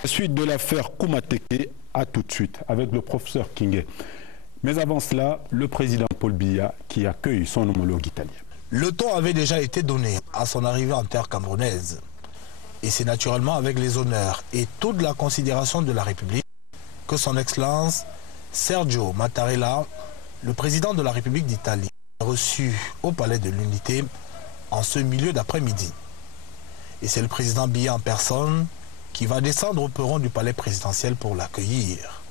La suite de l'affaire Koumateke, à tout de suite avec le professeur Kingé. Mais avant cela, le président Paul Biya qui accueille son homologue italien. Le ton avait déjà été donné à son arrivée en terre camerounaise. Et c'est naturellement avec les honneurs et toute la considération de la République que son Excellence Sergio Mattarella, le président de la République d'Italie, est reçu au Palais de l'Unité en ce milieu d'après-midi. Et c'est le président Biya en personne qui va descendre au perron du palais présidentiel pour l'accueillir.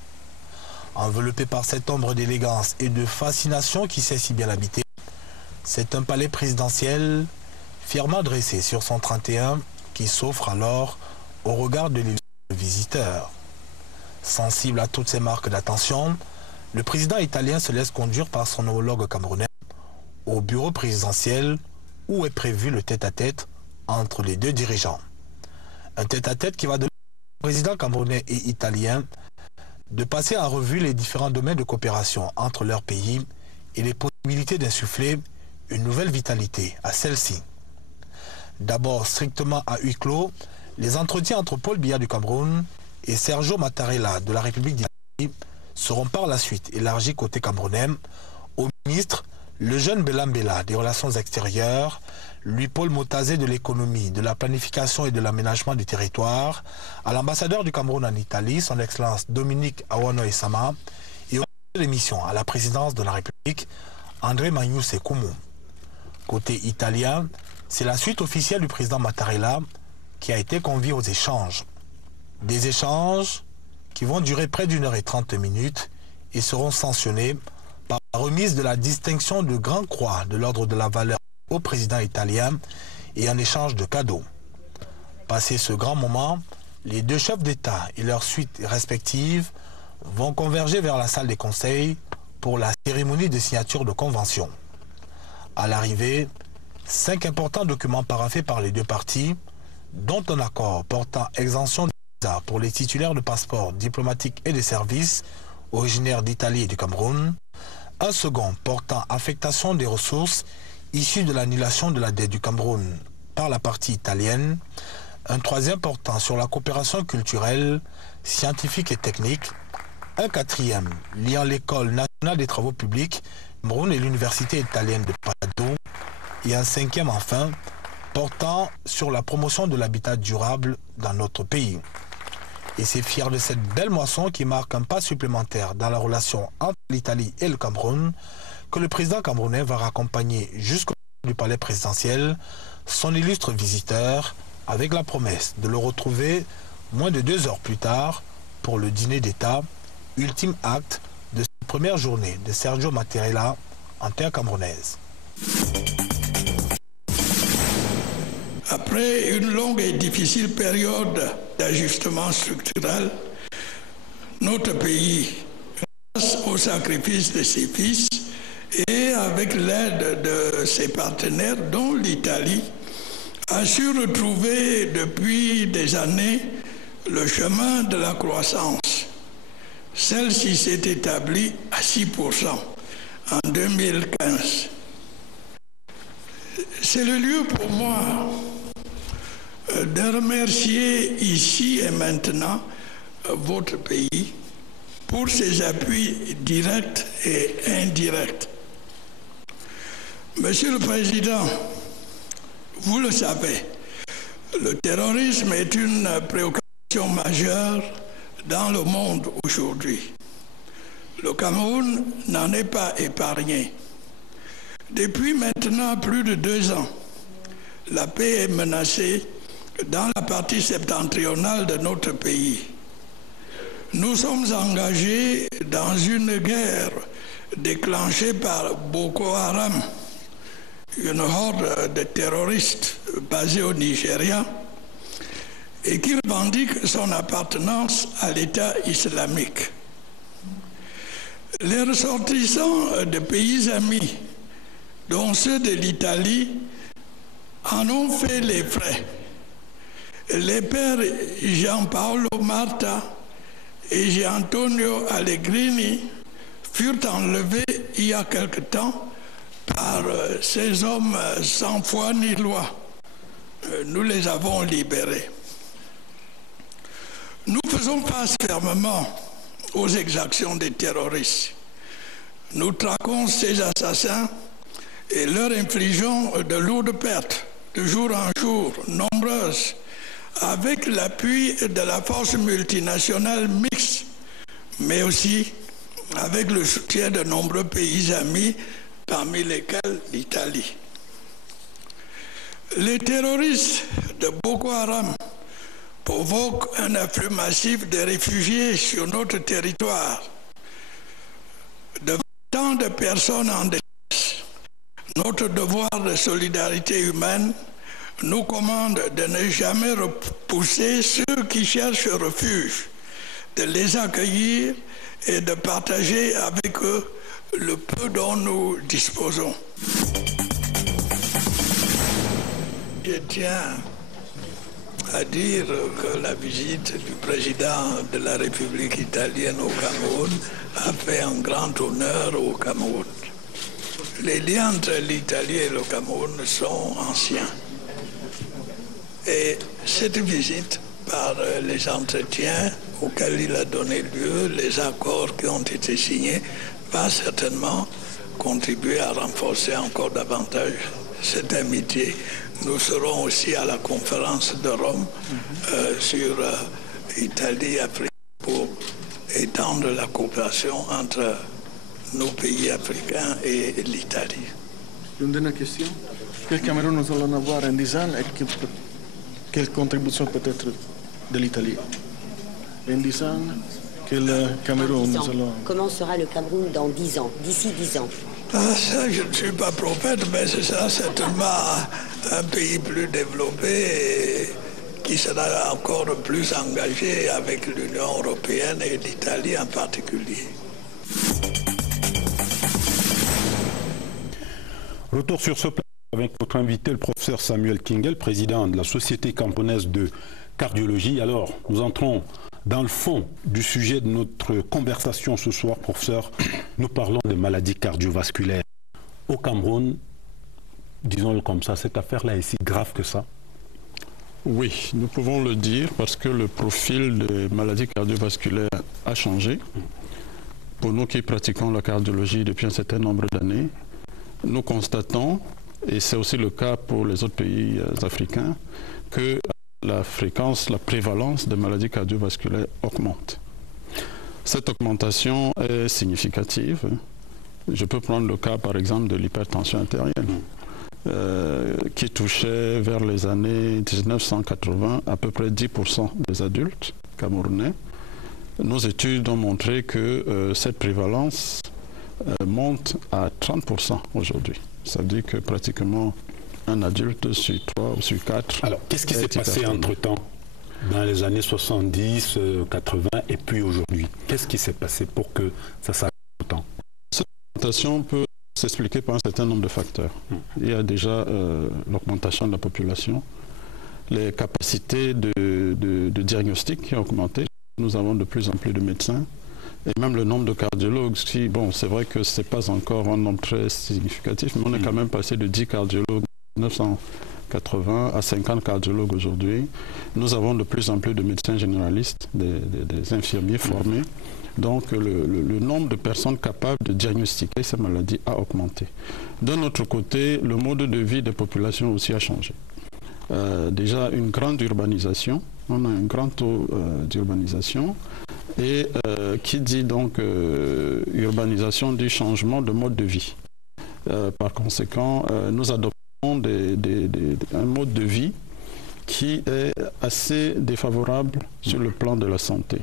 Enveloppé par cette ombre d'élégance et de fascination qui sait si bien l'habiter, c'est un palais présidentiel fièrement dressé sur son 31 qui s'offre alors au regard de l'illustre visiteur. Sensible à toutes ces marques d'attention, le président italien se laisse conduire par son homologue camerounais au bureau présidentiel où est prévu le tête-à-tête entre les deux dirigeants. Un tête-à-tête qui va donner au président camerounais et italien de passer en revue les différents domaines de coopération entre leurs pays et les possibilités d'insuffler une nouvelle vitalité à celle-ci. D'abord strictement à huis clos, les entretiens entre Paul Biya du Cameroun et Sergio Mattarella de la République d'Italie seront par la suite élargis côté camerounais au ministre, le jeune Belambela des Relations extérieures, Louis-Paul Motazé de l'économie, de la planification et de l'aménagement du territoire, à l'ambassadeur du Cameroun en Italie, son Excellence Dominique Awano-Essama, et au de l'émission à la présidence de la République, André Magnou Sekoumou. Côté italien, c'est la suite officielle du président Mattarella qui a été convié aux échanges. Des échanges qui vont durer près d'1h30 et seront sanctionnés par la remise de la distinction de Grande Croix de l'Ordre de la Valeur au président italien et en échange de cadeaux. Passé ce grand moment, les deux chefs d'État et leurs suites respectives vont converger vers la salle des conseils pour la cérémonie de signature de convention. À l'arrivée, 5 importants documents paraphés par les deux parties, dont un accord portant exemption de visa pour les titulaires de passeports diplomatiques et de services originaires d'Italie et du Cameroun, un second portant affectation des ressources issues de l'annulation de la dette du Cameroun par la partie italienne, un troisième portant sur la coopération culturelle, scientifique et technique, un quatrième liant l'École nationale des travaux publics Cameroun et l'Université italienne de Padoue, et un cinquième enfin portant sur la promotion de l'habitat durable dans notre pays. Et c'est fier de cette belle moisson qui marque un pas supplémentaire dans la relation entre l'Italie et le Cameroun que le président camerounais va raccompagner jusqu'au du palais présidentiel son illustre visiteur avec la promesse de le retrouver moins de 2 heures plus tard pour le dîner d'État, ultime acte de cette première journée de Sergio Mattarella en terre camerounaise. Après une longue et difficile période d'ajustement structurel, notre pays, grâce au sacrifice de ses fils et avec l'aide de ses partenaires, dont l'Italie, a su retrouver depuis des années le chemin de la croissance. Celle-ci s'est établie à 6% en 2015. C'est le lieu pour moi de remercier ici et maintenant votre pays pour ses appuis directs et indirects. Monsieur le Président, vous le savez, le terrorisme est une préoccupation majeure dans le monde aujourd'hui. Le Cameroun n'en est pas épargné. Depuis maintenant plus de 2 ans, la paix est menacée dans la partie septentrionale de notre pays. Nous sommes engagés dans une guerre déclenchée par Boko Haram, une horde de terroristes basée au Nigeria et qui revendique son appartenance à l'État islamique. Les ressortissants de pays amis, dont ceux de l'Italie, en ont fait les frais. Les pères Gianpaolo Marta et Gianantonio Allegrini furent enlevés il y a quelque temps par ces hommes sans foi ni loi. Nous les avons libérés. Nous faisons face fermement aux exactions des terroristes. Nous traquons ces assassins et leur infligeons de lourdes pertes, de jour en jour, nombreuses, avec l'appui de la force multinationale mixte, mais aussi avec le soutien de nombreux pays amis, parmi lesquels l'Italie. Les terroristes de Boko Haram provoquent un afflux massif de réfugiés sur notre territoire. Devant tant de personnes en détresse, notre devoir de solidarité humaine nous commande de ne jamais repousser ceux qui cherchent refuge, de les accueillir et de partager avec eux le peu dont nous disposons. Je tiens à dire que la visite du président de la République italienne au Cameroun a fait un grand honneur au Cameroun. Les liens entre l'Italie et le Cameroun sont anciens. Et cette visite, par les entretiens auxquels il a donné lieu, les accords qui ont été signés, va certainement contribuer à renforcer encore davantage cette amitié. Nous serons aussi à la conférence de Rome sur Italie-Afrique pour étendre la coopération entre nos pays africains et l'Italie. Une dernière question. Quel Cameroun nous allons avoir en 10 ans et quelle contribution peut-être de l'Italie? En 10 ans, quel Cameroun nous allons... Comment sera le Cameroun dans 10 ans, d'ici 10 ans? Ah, ça, je ne suis pas prophète, mais ce sera certainement un pays plus développé et qui sera encore plus engagé avec l'Union européenne et l'Italie en particulier. Retour sur ce plan avec notre invité, le professeur Samuel Kingel, président de la Société camerounaise de cardiologie. Alors, nous entrons dans le fond du sujet de notre conversation ce soir, professeur. Nous parlons de maladies cardiovasculaires. Au Cameroun, disons-le comme ça, cette affaire-là est si grave que ça? Oui, nous pouvons le dire parce que le profil des maladies cardiovasculaires a changé. Pour nous qui pratiquons la cardiologie depuis un certain nombre d'années, nous constatons, et c'est aussi le cas pour les autres pays africains, que la fréquence, la prévalence des maladies cardiovasculaires augmente. Cette augmentation est significative. Je peux prendre le cas, par exemple, de l'hypertension artérielle, qui touchait vers les années 1980 à peu près 10% des adultes camerounais. Nos études ont montré que cette prévalence monte à 30% aujourd'hui. Ça veut dire que pratiquement un adulte sur 3 ou sur 4. Alors, qu'est-ce qui s'est passé entre-temps, dans les années 70, 80 et puis aujourd'hui? Qu'est-ce qui s'est passé pour que ça s'arrête autant? Cette augmentation peut s'expliquer par un certain nombre de facteurs. Il y a déjà l'augmentation de la population, les capacités de diagnostic qui ont augmenté. Nous avons de plus en plus de médecins. Et même le nombre de cardiologues, bon, c'est vrai que ce n'est pas encore un nombre très significatif, mais on est quand même passé de 10 cardiologues en 1980 à 50 cardiologues aujourd'hui. Nous avons de plus en plus de médecins généralistes, des infirmiers formés. Donc le nombre de personnes capables de diagnostiquer ces maladies a augmenté. D'un autre côté, le mode de vie des populations aussi a changé. Déjà une grande urbanisation, on a un grand taux d'urbanisation. Et qui dit donc urbanisation dit changement de mode de vie. Par conséquent, nous adoptons un mode de vie qui est assez défavorable sur le plan de la santé.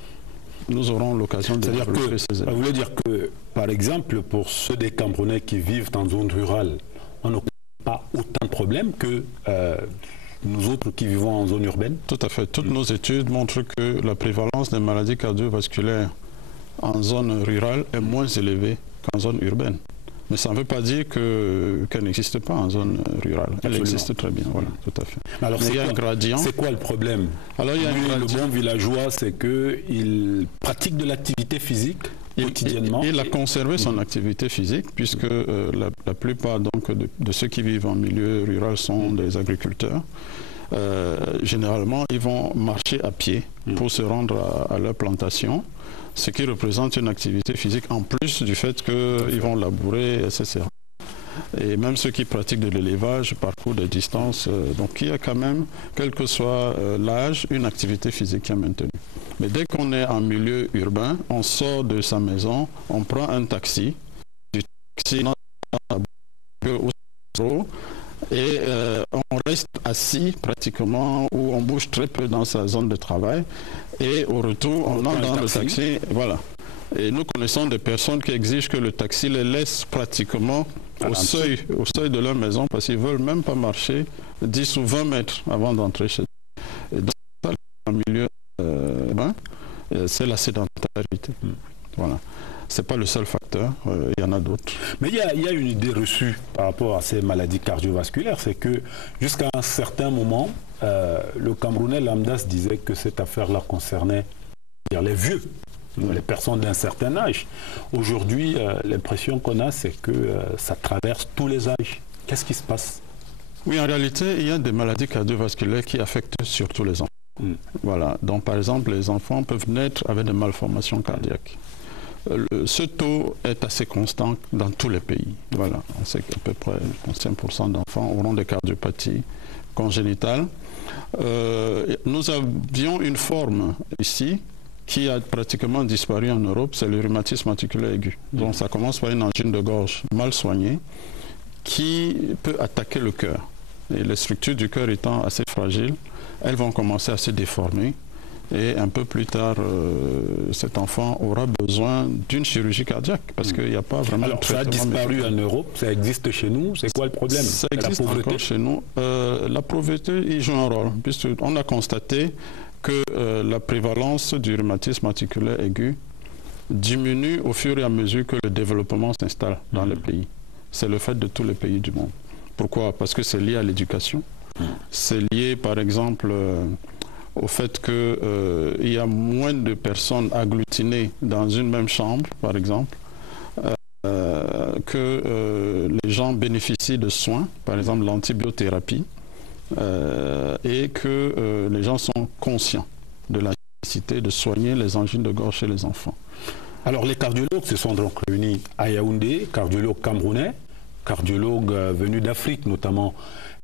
Nous aurons l'occasion de développer ces éléments. Vous voulez dire que, par exemple, pour ceux des Camerounais qui vivent en zone rurale, on n'a pas autant de problèmes que nous autres qui vivons en zone urbaine? Tout à fait. Toutes nos études montrent que la prévalence des maladies cardiovasculaires en zone rurale est moins élevée qu'en zone urbaine. Mais ça ne veut pas dire qu'elle n'existe pas en zone rurale. Elle existe très bien, voilà, tout à fait. Alors il y a un gradient. C'est quoi le problème? Alors, le bon villageois, c'est qu'il pratique de l'activité physique quotidiennement. Il a conservé son activité physique, puisque la plupart donc, de ceux qui vivent en milieu rural sont des agriculteurs. généralement, ils vont marcher à pied pour se rendre à leur plantation, ce qui représente une activité physique en plus du fait qu'ils vont labourer, etc. Et même ceux qui pratiquent de l'élevage parcourent des distances. Donc il y a quand même, quel que soit l'âge, une activité physique qui est maintenue. Mais dès qu'on est en milieu urbain, on sort de sa maison, on prend un taxi, du taxi et on reste assis pratiquement, ou on bouge très peu dans sa zone de travail. Et au retour, on entre dans le taxi. Voilà. Et nous connaissons des personnes qui exigent que le taxi les laisse pratiquement au seuil de leur maison parce qu'ils ne veulent même pas marcher 10 ou 20 mètres avant d'entrer chez eux. Et dans le milieu urbain, c'est la sédentarité. Voilà. Ce n'est pas le seul facteur, il y en a d'autres. Mais il y a une idée reçue par rapport à ces maladies cardiovasculaires, c'est que jusqu'à un certain moment, le Camerounais lambda se disait que cette affaire-là concernait les vieux, les personnes d'un certain âge. Aujourd'hui, l'impression qu'on a, c'est que ça traverse tous les âges. Qu'est-ce qui se passe? Oui, en réalité, il y a des maladies cardiovasculaires qui affectent surtout les enfants. Voilà. Donc, par exemple, les enfants peuvent naître avec des malformations cardiaques. Ce taux est assez constant dans tous les pays. Voilà. On sait qu'à peu près 5% d'enfants auront des cardiopathies congénitales. Nous avions une forme ici qui a pratiquement disparu en Europe, c'est le rhumatisme articulaire aigu. Donc ça commence par une angine de gorge mal soignée qui peut attaquer le cœur. Et les structures du cœur étant assez fragiles, elles vont commencer à se déformer. Et un peu plus tard, cet enfant aura besoin d'une chirurgie cardiaque parce qu'il n'y a pas vraiment... Alors, ça a disparu en Europe, ça existe chez nous, c'est quoi le problème? Ça existe encore chez nous. La pauvreté y joue un rôle, puisqu'on a constaté que la prévalence du rhumatisme articulaire aigu diminue au fur et à mesure que le développement s'installe dans les pays. C'est le fait de tous les pays du monde. Pourquoi? Parce que c'est lié à l'éducation. C'est lié, par exemple... au fait qu'il y a moins de personnes agglutinées dans une même chambre, par exemple, que les gens bénéficient de soins, par exemple l'antibiothérapie, et que les gens sont conscients de la nécessité de soigner les angines de gorge chez les enfants. Alors les cardiologues se sont donc réunis à Yaoundé, cardiologues camerounais, cardiologues venus d'Afrique notamment.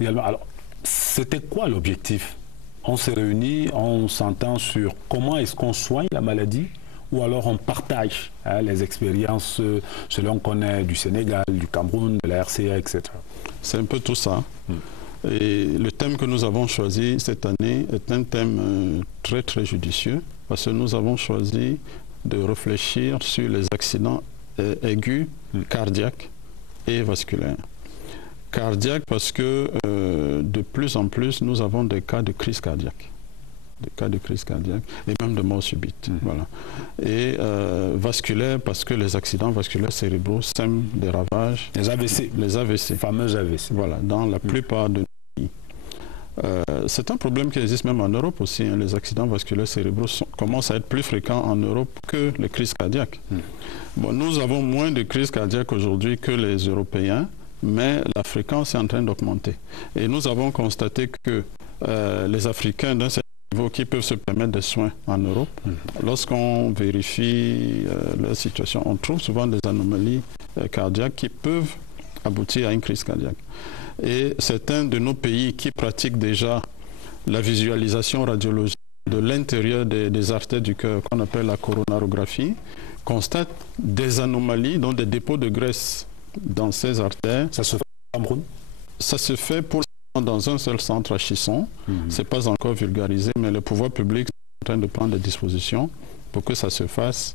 Alors, c'était quoi l'objectif? On s'est réunis, on s'entend sur comment est-ce qu'on soigne la maladie ou alors on partage les expériences selon qu'on est du Sénégal, du Cameroun, de la RCA, etc. C'est un peu tout ça. Et le thème que nous avons choisi cette année est un thème très très judicieux parce que nous avons choisi de réfléchir sur les accidents aigus, cardiaques et vasculaires. Cardiaque parce que de plus en plus nous avons des cas de crise cardiaque. Des cas de crise cardiaque et même de mort subite. Voilà. Et vasculaire parce que les accidents vasculaires cérébraux sèment des ravages. Les AVC. Les AVC. Les fameux AVC. Voilà, dans la plupart de nos pays. C'est un problème qui existe même en Europe aussi. Hein. Les accidents vasculaires cérébraux commencent à être plus fréquents en Europe que les crises cardiaques. Bon, nous avons moins de crises cardiaques aujourd'hui que les Européens. Mais la fréquence est en train d'augmenter. Et nous avons constaté que les Africains d'un certain niveau qui peuvent se permettre des soins en Europe, lorsqu'on vérifie leur situation, on trouve souvent des anomalies cardiaques qui peuvent aboutir à une crise cardiaque. Et certains de nos pays qui pratiquent déjà la visualisation radiologique de l'intérieur des artères du cœur, qu'on appelle la coronarographie, constatent des anomalies, dont des dépôts de graisse dans ces artères. Ça se fait au Cameroun? Ça se fait pour dans un seul centre à Chisson. Ce n'est pas encore vulgarisé, mais le pouvoir public est en train de prendre des dispositions pour que ça se fasse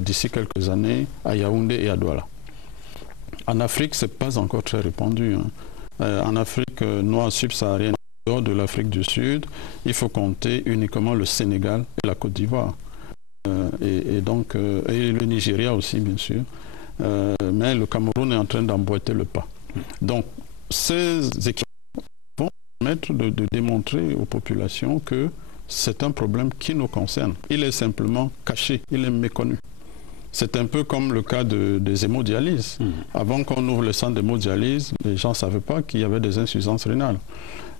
d'ici quelques années à Yaoundé et à Douala. En Afrique, ce n'est pas encore très répandu. En Afrique noire subsaharienne, en dehors de l'Afrique du Sud, il faut compter uniquement le Sénégal et la Côte d'Ivoire. Et le Nigeria aussi, bien sûr. Mais le Cameroun est en train d'emboîter le pas. Donc, ces équipes vont permettre de démontrer aux populations que c'est un problème qui nous concerne. Il est simplement caché, il est méconnu. C'est un peu comme le cas des hémodialyses. Avant qu'on ouvre le centre d'hémodialyse, les gens ne savaient pas qu'il y avait des insuffisances rénales.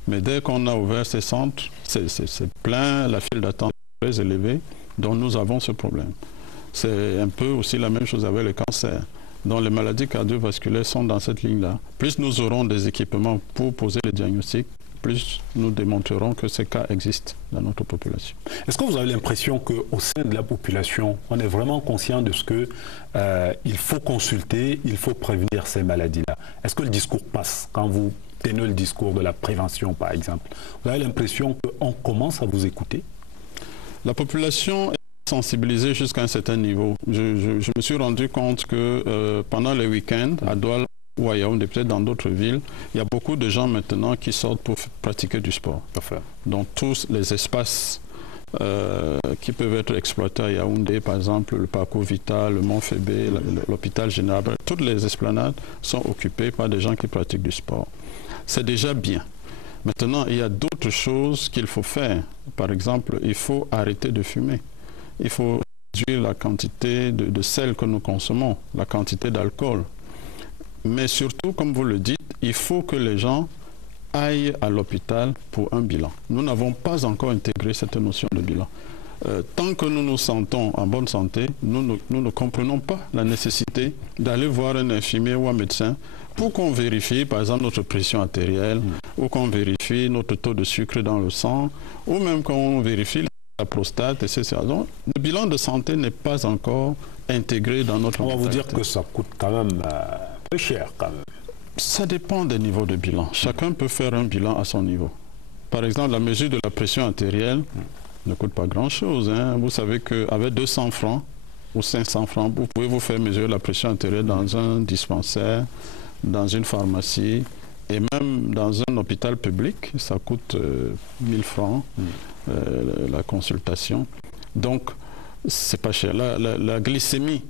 Mais dès qu'on a ouvert ces centres, c'est plein, la file d'attente est très élevée, donc nous avons ce problème. C'est un peu aussi la même chose avec le cancer. Donc les maladies cardiovasculaires sont dans cette ligne-là. Plus nous aurons des équipements pour poser le diagnostic, plus nous démontrerons que ces cas existent dans notre population. Est-ce que vous avez l'impression qu'au sein de la population, on est vraiment conscient de ce qu'il faut consulter, il faut prévenir ces maladies-là? Est-ce que le discours passe quand vous tenez le discours de la prévention, par exemple? Vous avez l'impression qu'on commence à vous écouter? La population est sensibilisée jusqu'à un certain niveau. Je me suis rendu compte que pendant les week-ends, à Douala ou à Yaoundé, peut-être dans d'autres villes, il y a beaucoup de gens maintenant qui sortent pour pratiquer du sport. Donc tous les espaces qui peuvent être exploités à Yaoundé, par exemple le parcours Vital, le Mont Fébé, l'hôpital général, toutes les esplanades sont occupées par des gens qui pratiquent du sport. C'est déjà bien. Maintenant, il y a d'autres choses qu'il faut faire. Par exemple, il faut arrêter de fumer. Il faut réduire la quantité de sel que nous consommons, la quantité d'alcool. Mais surtout, comme vous le dites, il faut que les gens aillent à l'hôpital pour un bilan. Nous n'avons pas encore intégré cette notion de bilan. Tant que nous nous sentons en bonne santé, nous ne comprenons pas la nécessité d'aller voir un infirmier ou un médecin pour qu'on vérifie, par exemple, notre pression artérielle, ou qu'on vérifie notre taux de sucre dans le sang, ou même qu'on vérifie la prostate, etc. Donc, le bilan de santé n'est pas encore intégré dans notre... On va vous dire que ça coûte quand même peu cher, quand même. Ça dépend des niveaux de bilan. Chacun peut faire un bilan à son niveau. Par exemple, la mesure de la pression artérielle ne coûte pas grand-chose. Hein. Vous savez qu'avec 200 francs ou 500 francs, vous pouvez vous faire mesurer la pression artérielle dans un dispensaire, dans une pharmacie et même dans un hôpital public. Ça coûte 1000 francs la consultation. Donc, c'est pas cher. La glycémie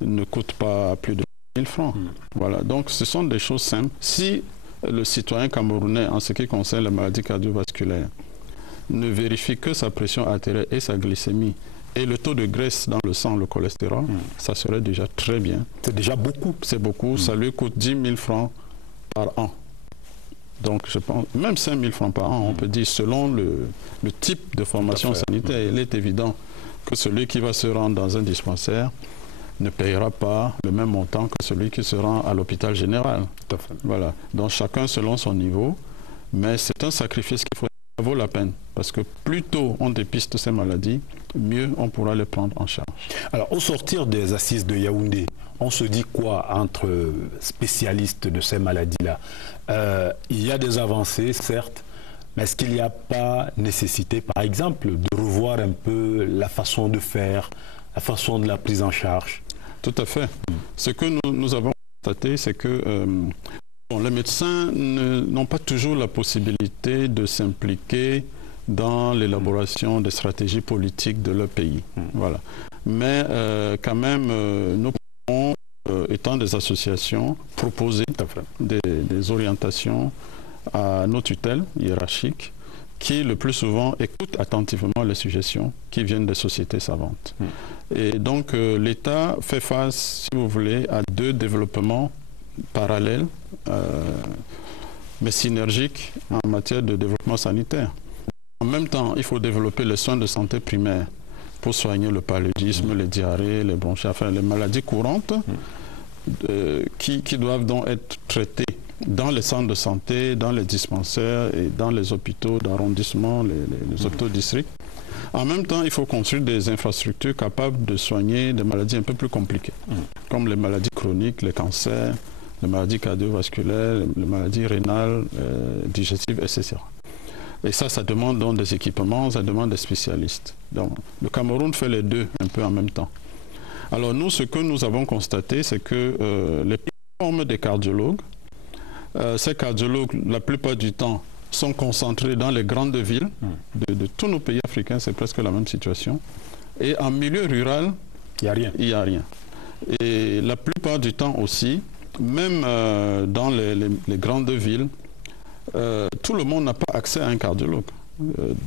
ne coûte pas plus de 1000 francs. Voilà. Donc, ce sont des choses simples. Si le citoyen camerounais, en ce qui concerne les maladies cardiovasculaires, ne vérifie que sa pression artérielle et sa glycémie et le taux de graisse dans le sang, le cholestérol, ça serait déjà très bien. C'est déjà beaucoup. C'est beaucoup. Ça lui coûte 10 000 francs par an. Donc, je pense, même 5 000 francs par an, on peut dire, selon le type de formation sanitaire. Il est évident que celui qui va se rendre dans un dispensaire ne payera pas le même montant que celui qui se rend à l'hôpital général. Tout à fait. Voilà. Donc, chacun selon son niveau, mais c'est un sacrifice qu'il faut. Ça vaut la peine, parce que plus tôt on dépiste ces maladies, mieux on pourra les prendre en charge. Alors, au sortir des assises de Yaoundé, on se dit quoi entre spécialistes de ces maladies-là? Il y a des avancées, certes, mais est-ce qu'il n'y a pas nécessité, par exemple, de revoir un peu la façon de faire, la façon de la prise en charge? Tout à fait. Ce que nous avons constaté, c'est que les médecins n'ont pas toujours la possibilité de s'impliquer dans l'élaboration des stratégies politiques de leur pays. Voilà. Mais quand même, nous pouvons, étant des associations, proposer des orientations à nos tutelles hiérarchiques qui, le plus souvent, écoutent attentivement les suggestions qui viennent des sociétés savantes. Et donc, l'État fait face, si vous voulez, à deux développements parallèles, mais synergiques en matière de développement sanitaire. En même temps, il faut développer les soins de santé primaires pour soigner le paludisme, les diarrhées, les bronchites, enfin les maladies courantes qui doivent donc être traitées dans les centres de santé, dans les dispensaires et dans les hôpitaux d'arrondissement, les hôpitaux districts. En même temps, il faut construire des infrastructures capables de soigner des maladies un peu plus compliquées, comme les maladies chroniques, les cancers, les maladies cardiovasculaires, les maladies rénales, digestives, etc. Et ça demande donc des équipements, ça demande des spécialistes. Donc, le Cameroun fait les deux un peu en même temps. Alors nous, ce que nous avons constaté, c'est que les plateformes des cardiologues, ces cardiologues, la plupart du temps, sont concentrés dans les grandes villes de tous nos pays africains, c'est presque la même situation. Et en milieu rural, il n'y a rien. Et la plupart du temps aussi, même dans les grandes villes, tout le monde n'a pas accès à un cardiologue.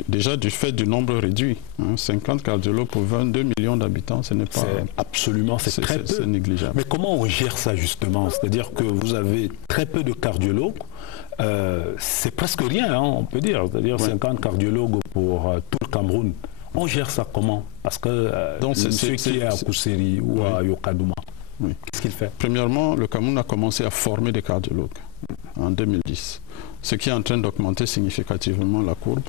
déjà du fait du nombre réduit. 50 cardiologues pour 22 millions d'habitants, ce n'est pas... C'est très peu. C'est négligeable. Mais comment on gère ça justement? C'est-à-dire que vous avez très peu de cardiologues, c'est presque rien, on peut dire. C'est-à-dire 50 cardiologues pour tout le Cameroun. On gère ça comment? Parce que celui qui est à Kousseri ou à Yokadouma, qu'est-ce qu'il fait? Premièrement, le Cameroun a commencé à former des cardiologues en 2010, ce qui est en train d'augmenter significativement la courbe.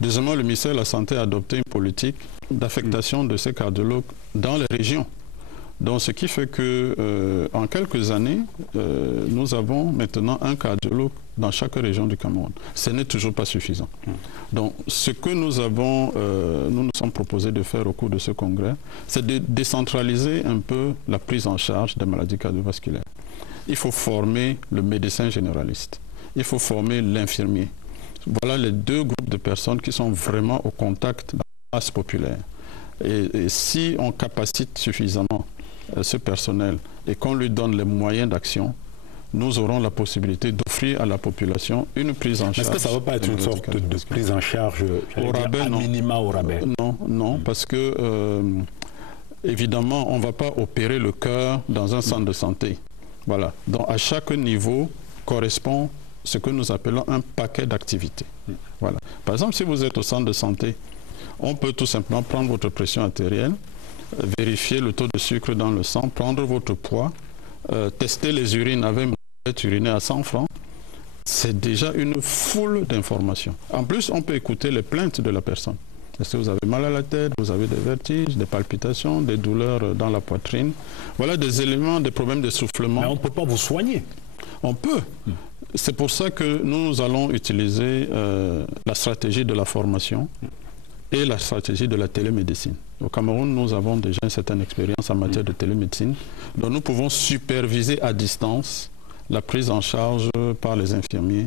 Deuxièmement, le ministère de la Santé a adopté une politique d'affectation de ces cardiologues dans les régions. Donc, ce qui fait que en quelques années, nous avons maintenant un cardiologue dans chaque région du Cameroun. Ce n'est toujours pas suffisant. Donc, ce que nous nous sommes proposés de faire au cours de ce congrès, c'est de décentraliser un peu la prise en charge des maladies cardiovasculaires. Il faut former le médecin généraliste. Il faut former l'infirmier. Voilà les deux groupes de personnes qui sont vraiment au contact de la masse populaire. Et si on capacite suffisamment ce personnel et qu'on lui donne les moyens d'action, nous aurons la possibilité d'offrir à la population une prise en charge. Est-ce que ça ne va pas être une sorte de prise en charge au rabais, à minima au rabais? Non, parce que évidemment, on ne va pas opérer le cœur dans un centre de santé. Voilà. Donc à chaque niveau correspond ce que nous appelons un paquet d'activités. Voilà. Par exemple, si vous êtes au centre de santé, on peut tout simplement prendre votre pression artérielle, vérifier le taux de sucre dans le sang, prendre votre poids, tester les urines avec une mallette urinaire à 100 francs. C'est déjà une foule d'informations. En plus, on peut écouter les plaintes de la personne. Est-ce que vous avez mal à la tête, vous avez des vertiges, des palpitations, des douleurs dans la poitrine? Voilà des éléments, des problèmes d'essoufflement. Mais on ne peut pas vous soigner. On peut. C'est pour ça que nous allons utiliser la stratégie de la formation et la stratégie de la télémédecine. Au Cameroun, nous avons déjà une certaine expérience en matière de télémédecine, dont nous pouvons superviser à distance la prise en charge par les infirmiers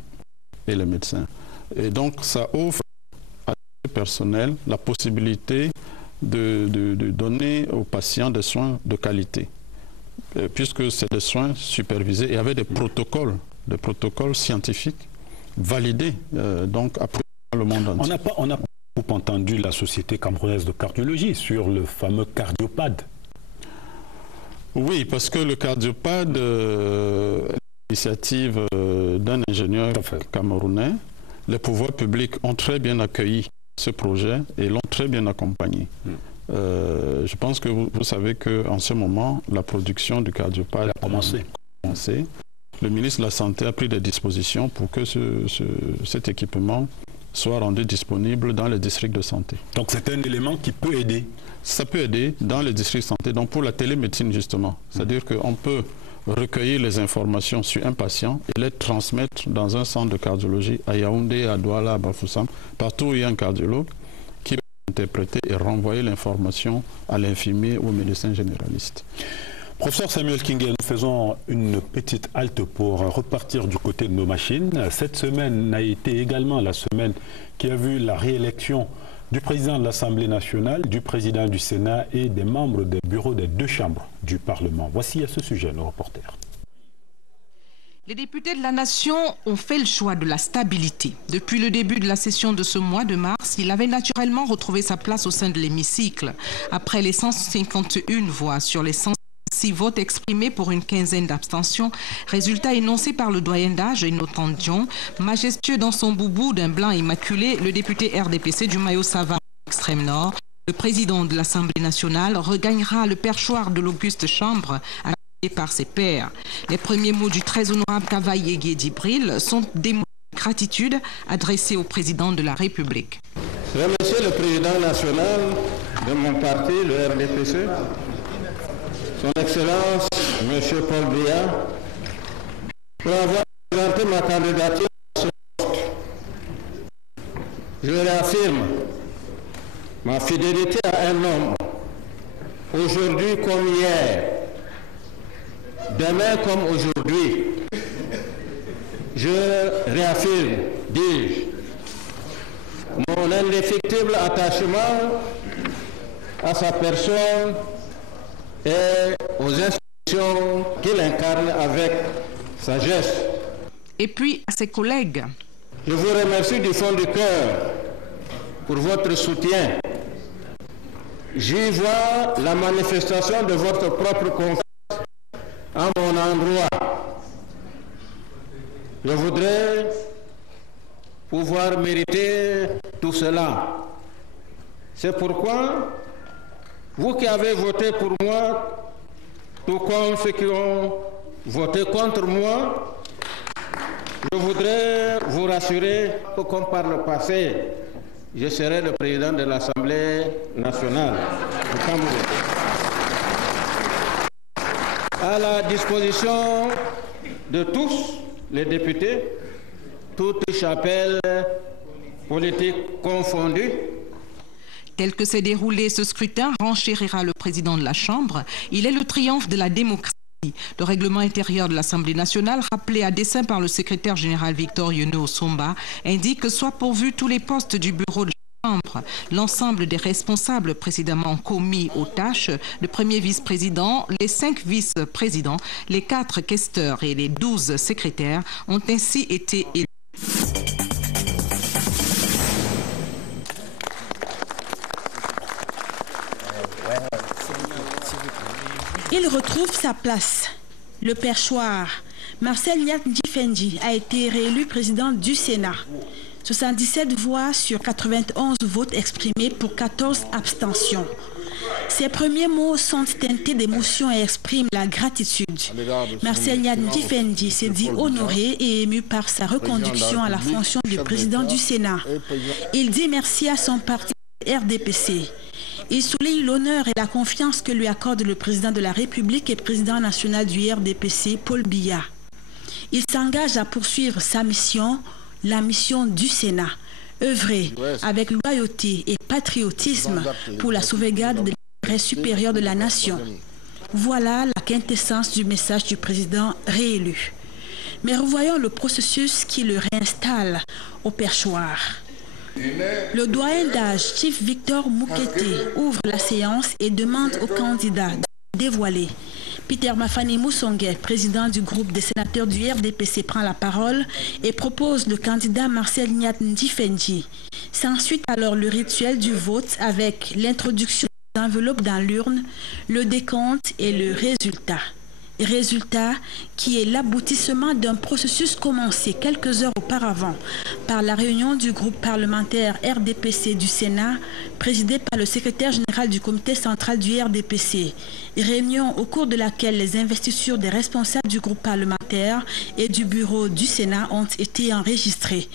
et les médecins. Et donc, ça offre à ce personnel la possibilité de donner aux patients des soins de qualité, puisque c'est des soins supervisés et avec des protocoles scientifiques validés, donc après le monde entier. On n'a pas entendu la Société camerounaise de cardiologie sur le fameux cardiopad. Oui, parce que le cardiopad est l'initiative d'un ingénieur camerounais. Les pouvoirs publics ont très bien accueilli ce projet et l'ont très bien accompagné. Je pense que vous savez qu'en ce moment, la production du cardiopad a commencé. Le ministre de la Santé a pris des dispositions pour que cet équipement soit rendu disponible dans les districts de santé. Donc c'est un élément qui peut aider? Ça peut aider dans les districts de santé, donc pour la télémédecine justement. C'est-à-dire qu'on peut recueillir les informations sur un patient et les transmettre dans un centre de cardiologie à Yaoundé, à Douala, à Bafoussam, partout où il y a un cardiologue qui va interpréter et renvoyer l'information à l'infirmier ou au médecin généraliste. Professeur Samuel Kingel, nous faisons une petite halte pour repartir du côté de nos machines. Cette semaine a été également la semaine qui a vu la réélection du président de l'Assemblée nationale, du président du Sénat et des membres des bureaux des deux chambres du Parlement. Voici à ce sujet nos reporters. Les députés de la Nation ont fait le choix de la stabilité. Depuis le début de la session de ce mois de mars, il avait naturellement retrouvé sa place au sein de l'hémicycle. Après les 151 voix sur les 106 votes exprimés pour une quinzaine d'abstentions, résultat énoncé par le doyen d'âge Inotan Dion, majestueux dans son boubou d'un blanc immaculé, le député RDPC du maillot Savane extrême nord, le président de l'Assemblée nationale regagnera le perchoir de l'auguste chambre accueilli par ses pairs. Les premiers mots du très honorable cavalier Guédibril sont des mots de gratitude adressés au président de la République. Je remercie le président national de mon parti, le RDPC, Son Excellence, M. Paul Biya, pour avoir présenté ma candidature à ce poste. Je réaffirme ma fidélité à un homme, aujourd'hui comme hier, demain comme aujourd'hui. Je réaffirme, dis-je, mon indéfectible attachement à sa personne et aux institutions qu'il incarne avec sagesse. Et puis à ses collègues. Je vous remercie du fond du cœur pour votre soutien. J'y vois la manifestation de votre propre confiance à mon endroit. Je voudrais pouvoir mériter tout cela. C'est pourquoi, vous qui avez voté pour moi, tout comme ceux qui ont voté contre moi, je voudrais vous rassurer que comme par le passé, je serai le président de l'Assemblée nationale du Cameroun. À la disposition de tous les députés, toutes chapelles politiques confondues. Tel que s'est déroulé ce scrutin, renchérira le président de la Chambre. Il est le triomphe de la démocratie. Le règlement intérieur de l'Assemblée nationale, rappelé à dessein par le secrétaire général Victor Yono Somba, indique que soient pourvus tous les postes du bureau de la Chambre. L'ensemble des responsables précédemment commis aux tâches, le premier vice-président, les 5 vice-présidents, les 4 questeurs et les 12 secrétaires ont ainsi été élus. Il retrouve sa place. Le perchoir, Marcel Nyat Ndifendi, a été réélu président du Sénat. 77 voix sur 91 votes exprimés pour 14 abstentions. Ses premiers mots sont teintés d'émotion et expriment la gratitude. Marcel Nyat Ndifendi s'est dit honoré et ému par sa reconduction à la fonction de président du Sénat. Il dit merci à son parti RDPC. Il souligne l'honneur et la confiance que lui accorde le président de la République et président national du RDPC, Paul Biya. Il s'engage à poursuivre sa mission, la mission du Sénat, œuvrer avec loyauté et patriotisme pour la sauvegarde de l'intérêt supérieur de la nation. Voilà la quintessence du message du président réélu. Mais revoyons le processus qui le réinstalle au perchoir. Le doyen d'âge, Chief Victor Moukete, ouvre la séance et demande aux candidats de dévoiler. Peter Mafani Moussongue, président du groupe des sénateurs du RDPC, prend la parole et propose le candidat Marcel Nyat Ndifendi. S'ensuit alors le rituel du vote avec l'introduction des enveloppes dans l'urne, le décompte et le résultat. Résultat qui est l'aboutissement d'un processus commencé quelques heures auparavant par la réunion du groupe parlementaire RDPC du Sénat, présidé par le secrétaire général du comité central du RDPC. Réunion au cours de laquelle les investitures des responsables du groupe parlementaire et du bureau du Sénat ont été enregistrées.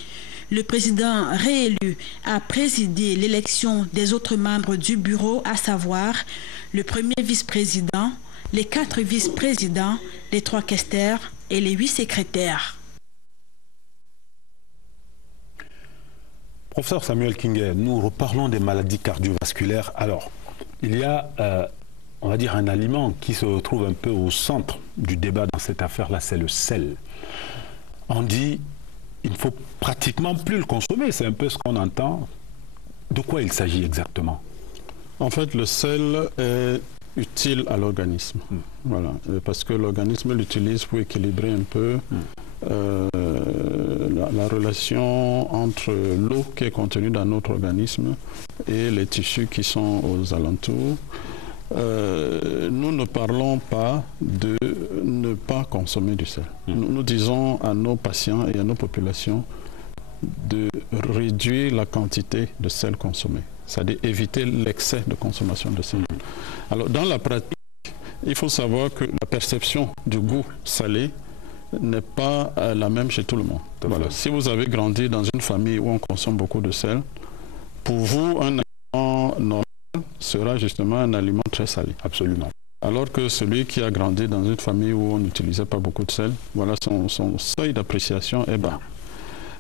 Le président réélu a présidé l'élection des autres membres du bureau, à savoir le premier vice-président, les 4 vice-présidents, les 3 questeurs et les 8 secrétaires. Professeur Samuel Kingué, nous reparlons des maladies cardiovasculaires. Alors, il y a, on va dire, un aliment qui se retrouve un peu au centre du débat dans cette affaire-là, c'est le sel. On dit il ne faut pratiquement plus le consommer, c'est un peu ce qu'on entend. De quoi il s'agit exactement? En fait, le sel est utile à l'organisme. Voilà. Parce que l'organisme l'utilise pour équilibrer un peu la relation entre l'eau qui est contenue dans notre organisme et les tissus qui sont aux alentours. Nous ne parlons pas de ne pas consommer du sel. Nous disons à nos patients et à nos populations de réduire la quantité de sel consommé, c'est-à-dire éviter l'excès de consommation de sel. Alors, dans la pratique, il faut savoir que la perception du goût salé n'est pas la même chez tout le monde. Voilà. Si vous avez grandi dans une famille où on consomme beaucoup de sel, pour vous, un aliment normal sera justement un aliment très salé. Absolument. Alors que celui qui a grandi dans une famille où on n'utilisait pas beaucoup de sel, voilà, son seuil d'appréciation est bas.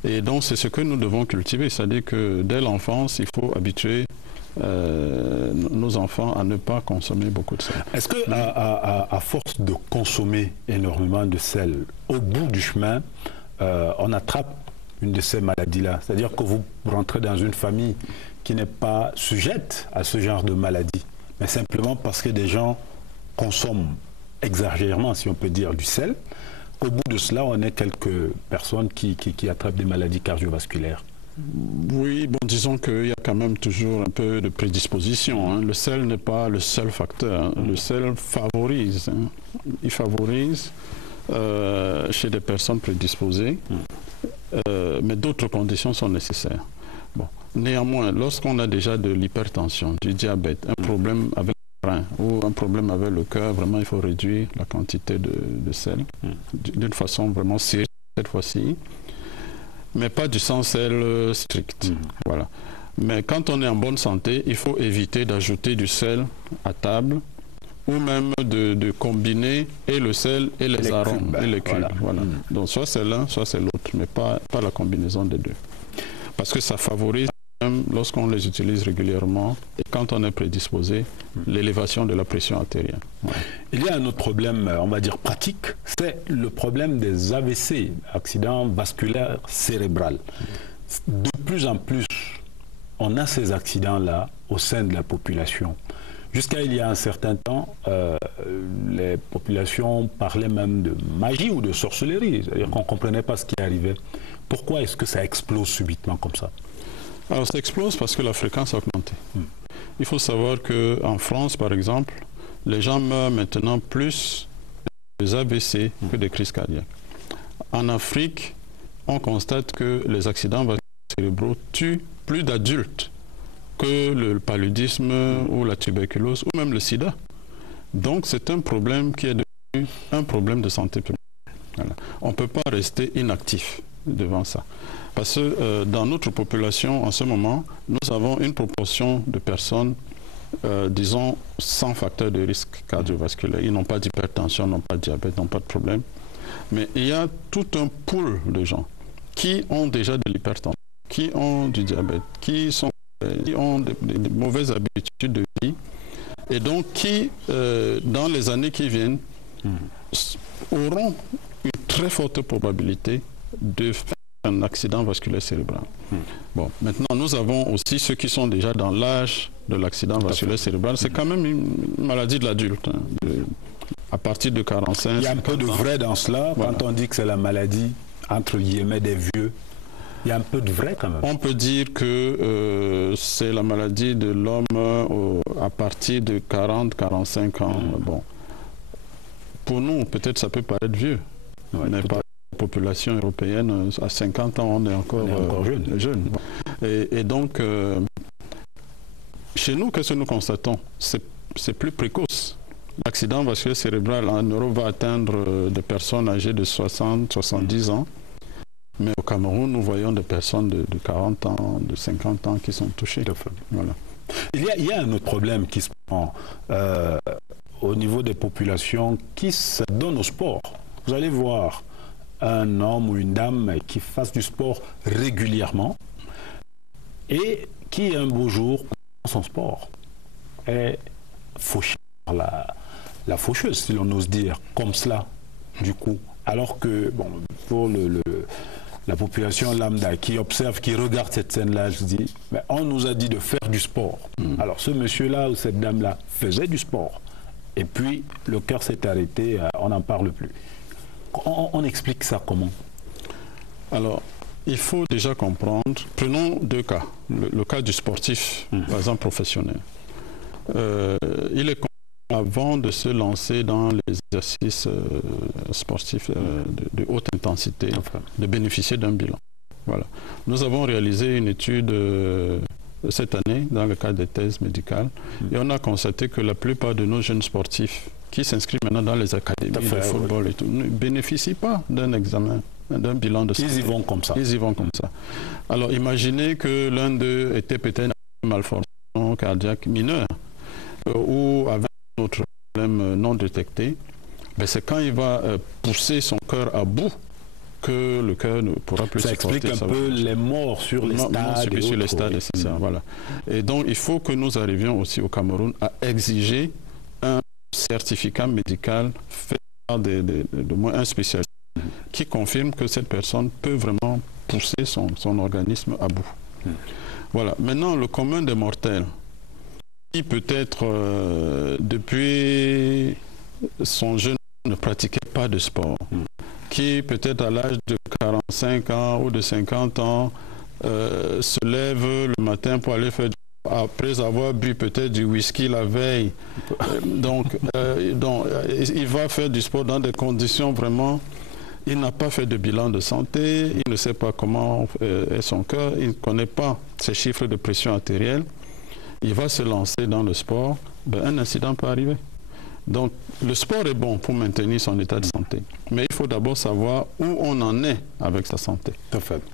Et donc, c'est ce que nous devons cultiver, c'est-à-dire que dès l'enfance, il faut habituer nos enfants à ne pas consommer beaucoup de sel. Est-ce que, à force de consommer énormément de sel, au bout du chemin, on attrape une de ces maladies-là? C'est-à-dire que vous rentrez dans une famille qui n'est pas sujette à ce genre de maladie, mais simplement parce que des gens consomment exagérément, si on peut dire, du sel. Au bout de cela, on a quelques personnes qui attrapent des maladies cardiovasculaires. Oui, bon, disons qu'il y a quand même toujours un peu de prédisposition. Hein. Le sel n'est pas le seul facteur. Hein. Le sel favorise. Hein. Il favorise chez des personnes prédisposées, mais d'autres conditions sont nécessaires. Bon. Néanmoins, lorsqu'on a déjà de l'hypertension, du diabète, un problème avec le rein ou un problème avec le cœur, vraiment il faut réduire la quantité de sel d'une façon vraiment sérieuse cette fois-ci. Mais pas du sang sel strict. Voilà. Mais quand on est en bonne santé, il faut éviter d'ajouter du sel à table ou même de combiner et le sel et les arômes et les cubes. Voilà. Donc soit c'est l'un, soit c'est l'autre, mais pas la combinaison des deux. Parce que ça favorise, même lorsqu'on les utilise régulièrement et quand on est prédisposé, l'élévation de la pression artérielle. Voilà. Il y a un autre problème, on va dire pratique, c'est le problème des AVC, accidents vasculaires cérébraux. De plus en plus, on a ces accidents-là au sein de la population. Jusqu'à il y a un certain temps, les populations parlaient même de magie ou de sorcellerie, c'est-à-dire qu'on ne comprenait pas ce qui arrivait. Pourquoi est-ce que ça explose subitement comme ça? Alors ça explose parce que la fréquence a augmenté. Il faut savoir qu'en France, par exemple, les gens meurent maintenant plus des AVC que des crises cardiaques. En Afrique, on constate que les accidents vasculaires cérébraux tuent plus d'adultes que le paludisme ou la tuberculose ou même le sida. Donc c'est un problème qui est devenu un problème de santé publique. Voilà. On ne peut pas rester inactif devant ça. Parce que dans notre population, en ce moment, nous avons une proportion de personnes, disons, sans facteur de risque cardiovasculaire. Ils n'ont pas d'hypertension, n'ont pas de diabète, n'ont pas de problème. Mais il y a tout un pool de gens qui ont déjà de l'hypertension, qui ont du diabète, qui ont des mauvaises habitudes de vie, et donc qui, dans les années qui viennent, auront une très forte probabilité de faire un accident vasculaire cérébral. Bon, maintenant, nous avons aussi ceux qui sont déjà dans l'âge de l'accident vasculaire cérébral. C'est quand même une maladie de l'adulte. Hein, à partir de 45. Il y a un peu de vrai dans cela, voilà. Quand on dit que c'est la maladie, entre guillemets, des vieux. Il y a un peu de vrai quand même. On peut dire que c'est la maladie de l'homme à partir de 40-45 ans. Bon. Pour nous, peut-être ça peut paraître vieux, mais pas la population européenne, à 50 ans, on est encore jeune. Et donc, chez nous, qu'est-ce que nous constatons? C'est plus précoce. L'accident vasculaire cérébral en Europe va atteindre des personnes âgées de 60-70 ans. Mais au Cameroun, nous voyons des personnes de 40 ans, de 50 ans qui sont touchées. Voilà. Il y a un autre problème qui se prend au niveau des populations qui se donnent au sport. Vous allez voir un homme ou une dame qui fasse du sport régulièrement et qui, un beau jour, dans son sport, est fauché par la faucheuse, si l'on ose dire, comme cela, du coup. Alors que, bon, pour la population lambda qui observe, qui regarde cette scène-là, je dis, mais on nous a dit de faire du sport. Alors ce monsieur-là ou cette dame-là faisait du sport. Et puis le cœur s'est arrêté, on n'en parle plus. On explique ça comment? Alors, il faut déjà comprendre, prenons deux cas. Le cas du sportif, par exemple professionnel. Il est avant de se lancer dans les exercices sportifs de haute intensité, de bénéficier d'un bilan. Voilà. Nous avons réalisé une étude cette année dans le cadre des thèses médicales et on a constaté que la plupart de nos jeunes sportifs qui s'inscrivent maintenant dans les académies de football et tout, ne bénéficient pas d'un examen, d'un bilan de santé. Ils y vont comme ça. Ils y vont comme ça. Alors imaginez que l'un d'eux était peut-être une malformation cardiaque mineure ou avec un autre problème non détecté. Ben c'est quand il va pousser son cœur à bout que le cœur ne pourra plus supporter. Ça explique un peu les morts sur les stades. Sur les stades, c'est ça, voilà. Et donc, il faut que nous arrivions aussi au Cameroun à exiger un certificat médical fait par de moins un spécialiste qui confirme que cette personne peut vraiment pousser son organisme à bout. Voilà. Maintenant, le commun des mortels, qui peut-être depuis son jeune ne pratiquait pas de sport, qui peut-être à l'âge de 45 ans ou de 50 ans se lève le matin pour aller faire, après avoir bu peut-être du whisky la veille, donc il va faire du sport dans des conditions vraiment... Il n'a pas fait de bilan de santé, il ne sait pas comment est son cœur, il ne connaît pas ses chiffres de pression artérielle. Il va se lancer dans le sport, un incident peut arriver. Donc le sport est bon pour maintenir son état de santé. Mais il faut d'abord savoir où on en est avec sa santé.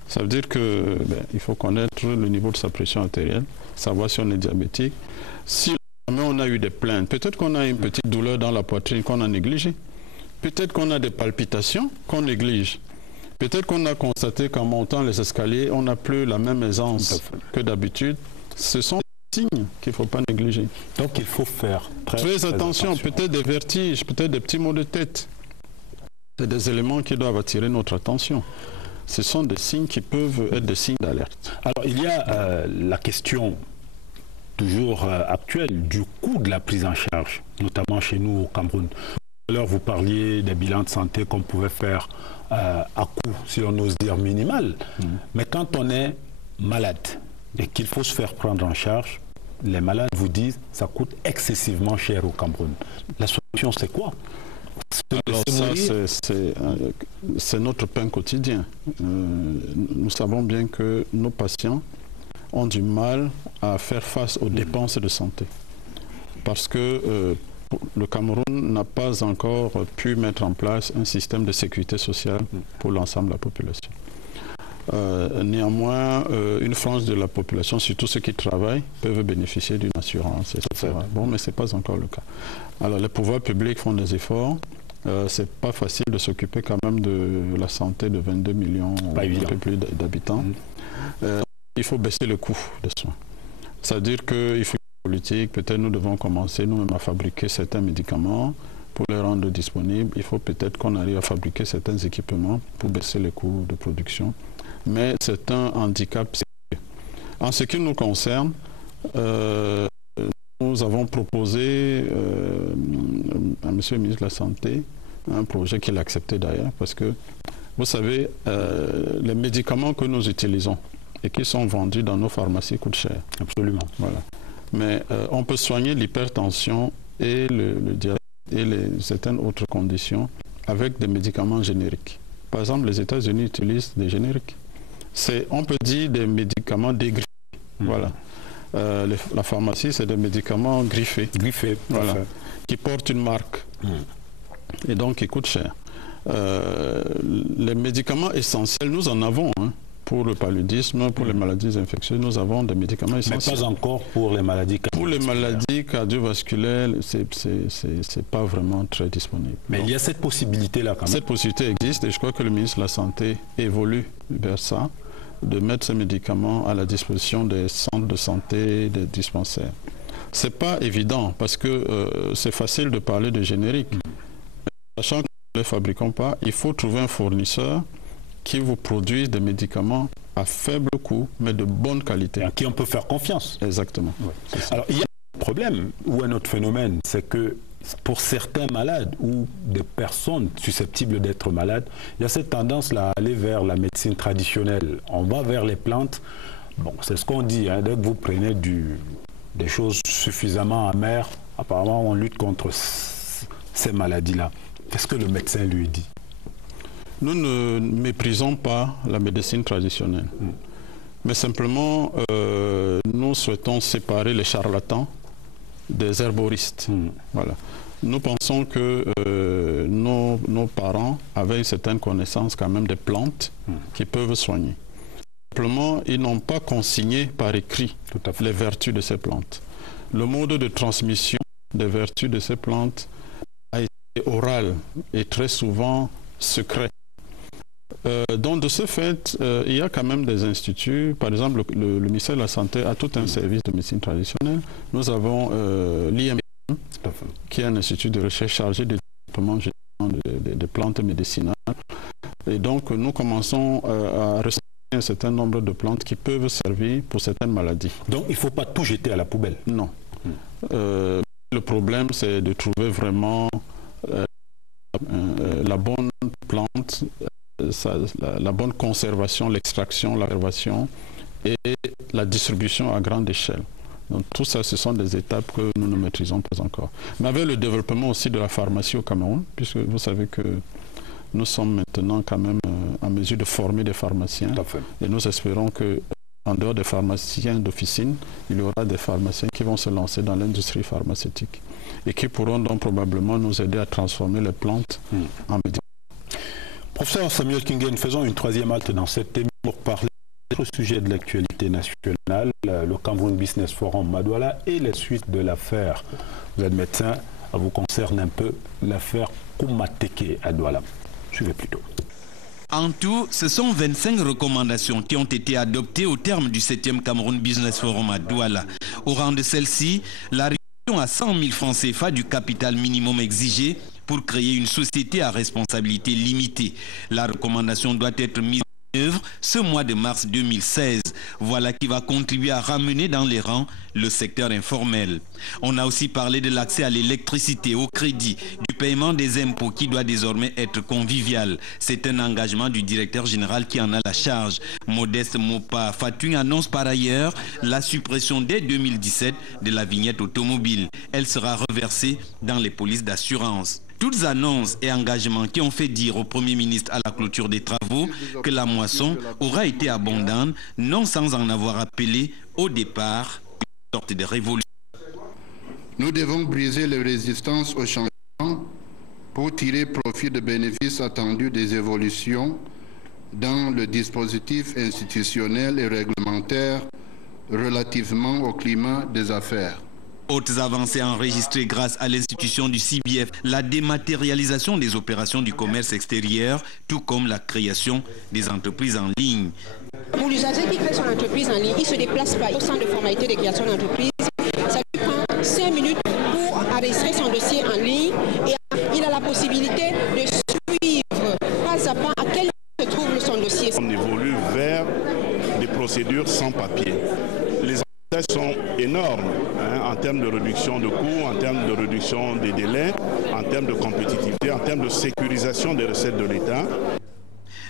Ça veut dire qu'il faut connaître le niveau de sa pression artérielle, savoir si on est diabétique. Si on a eu des plaintes, peut-être qu'on a une petite douleur dans la poitrine qu'on a négligée. Peut-être qu'on a des palpitations qu'on néglige. Peut-être qu'on a constaté qu'en montant les escaliers, on n'a plus la même aisance que d'habitude. Ce sont des signes qu'il ne faut pas négliger. Donc il faut faire très attention. Peut-être des vertiges, peut-être des petits maux de tête. C'est des éléments qui doivent attirer notre attention. Ce sont des signes qui peuvent être des signes d'alerte. Alors il y a la question toujours actuelle du coût de la prise en charge, notamment chez nous au Cameroun. Alors vous parliez des bilans de santé qu'on pouvait faire à coût, si on ose dire, minimal. Mais quand on est malade et qu'il faut se faire prendre en charge, les malades vous disent que ça coûte excessivement cher au Cameroun. La solution, c'est quoi? Alors ça, c'est notre pain quotidien. Nous savons bien que nos patients ont du mal à faire face aux dépenses de santé. Parce que le Cameroun n'a pas encore pu mettre en place un système de sécurité sociale pour l'ensemble de la population. Néanmoins, une frange de la population, surtout ceux qui travaillent, peuvent bénéficier d'une assurance, etc. Bon, mais ce n'est pas encore le cas. Alors, les pouvoirs publics font des efforts. C'est pas facile de s'occuper quand même de la santé de 22 millions, un peu plus d'habitants. Il faut baisser le coût des soins. C'est-à-dire qu'il faut politique, peut-être nous devons commencer nous-mêmes à fabriquer certains médicaments pour les rendre disponibles. Il faut peut-être qu'on arrive à fabriquer certains équipements pour baisser les coûts de production. Mais c'est un handicap sérieux. En ce qui nous concerne, nous avons proposé à M. le ministre de la Santé un projet qu'il a accepté d'ailleurs parce que, vous savez, les médicaments que nous utilisons et qui sont vendus dans nos pharmacies coûtent cher. Absolument. Voilà. Mais on peut soigner l'hypertension et le diabète et certaines autres conditions avec des médicaments génériques. Par exemple, les États-Unis utilisent des génériques. On peut dire des médicaments dégriffés. Voilà. La pharmacie, c'est des médicaments griffés. Voilà. Qui portent une marque. Et donc, qui coûtent cher. Les médicaments essentiels, nous en avons. Pour le paludisme, pour les maladies infectieuses, nous avons des médicaments essentiels. Mais pas encore pour les maladies cardiovasculaires. Pour les maladies cardiovasculaires, c'est pas vraiment très disponible. Mais donc, il y a cette possibilité-là quand même. Cette possibilité existe et je crois que le ministre de la Santé évolue vers ça, de mettre ces médicaments à la disposition des centres de santé, des dispensaires. C'est pas évident parce que c'est facile de parler de générique. Sachant que nous ne les fabriquons pas, il faut trouver un fournisseur qui vous produisent des médicaments à faible coût, mais de bonne qualité. Et à qui on peut faire confiance. Exactement. Ouais, alors, il y a un problème ou un autre phénomène, c'est que pour certains malades ou des personnes susceptibles d'être malades, il y a cette tendance-là à aller vers la médecine traditionnelle. On va vers les plantes. Bon, c'est ce qu'on dit, dès que vous prenez des choses suffisamment amères, apparemment on lutte contre ces maladies-là. Qu'est-ce que le médecin lui dit? Nous ne méprisons pas la médecine traditionnelle, mais simplement nous souhaitons séparer les charlatans des herboristes. Voilà. Nous pensons que nos parents avaient une certaine connaissance quand même des plantes qui peuvent soigner. Simplement, ils n'ont pas consigné par écrit les vertus de ces plantes. Le mode de transmission des vertus de ces plantes a été oral et très souvent secret. Donc de ce fait, il y a quand même des instituts, par exemple le ministère de la Santé a tout un service de médecine traditionnelle. Nous avons l'IMM, qui est un institut de recherche chargé du développement des plantes médicinales. Et donc nous commençons à recenser un certain nombre de plantes qui peuvent servir pour certaines maladies. Donc il ne faut pas tout jeter à la poubelle? Non. Le problème, c'est de trouver vraiment la bonne plante, la bonne conservation, l'extraction, la conservation et la distribution à grande échelle. Donc tout ça, ce sont des étapes que nous ne maîtrisons pas encore. Mais avec le développement aussi de la pharmacie au Cameroun, puisque vous savez que nous sommes maintenant quand même en mesure de former des pharmaciens. Tout à fait. Et nous espérons qu'en dehors des pharmaciens d'officine, il y aura des pharmaciens qui vont se lancer dans l'industrie pharmaceutique et qui pourront donc probablement nous aider à transformer les plantes en médicaments. Professeur Samuel Kingen, faisons une troisième halte dans cette émission pour parler d'autres sujets de l'actualité nationale, le Cameroun Business Forum à Douala et les suites de l'affaire. Vous êtes médecin, ça vous concerne un peu l'affaire Koumateke à Douala. Suivez plutôt. En tout, ce sont 25 recommandations qui ont été adoptées au terme du 7e Cameroun Business Forum à Douala. Au rang de celle-ci, la réduction à 100 000 francs CFA du capital minimum exigé pour créer une société à responsabilité limitée. La recommandation doit être mise en œuvre ce mois de mars 2016. Voilà qui va contribuer à ramener dans les rangs le secteur informel. On a aussi parlé de l'accès à l'électricité, au crédit, du paiement des impôts qui doit désormais être convivial. C'est un engagement du directeur général qui en a la charge. Modeste Mopa Fatung annonce par ailleurs la suppression dès 2017 de la vignette automobile. Elle sera reversée dans les polices d'assurance. Toutes annonces et engagements qui ont fait dire au Premier ministre à la clôture des travaux que la moisson aura été abondante, non sans en avoir appelé au départ une sorte de révolution. Nous devons briser les résistances au changement pour tirer profit des bénéfices attendus des évolutions dans le dispositif institutionnel et réglementaire relativement au climat des affaires. Autres avancées enregistrées grâce à l'institution du CBF, la dématérialisation des opérations du commerce extérieur, tout comme la création des entreprises en ligne. Pour l'usager qui crée son entreprise en ligne, il ne se déplace pas au centre de formalité de création d'entreprise. Ça lui prend 5 minutes pour enregistrer son dossier en ligne et il a la possibilité de suivre pas à pas à quel niveau se trouve son dossier. On évolue vers des procédures sans papier. Les avantages sont énormes en termes de réduction de coûts, en termes de réduction des délais, en termes de compétitivité, en termes de sécurisation des recettes de l'État.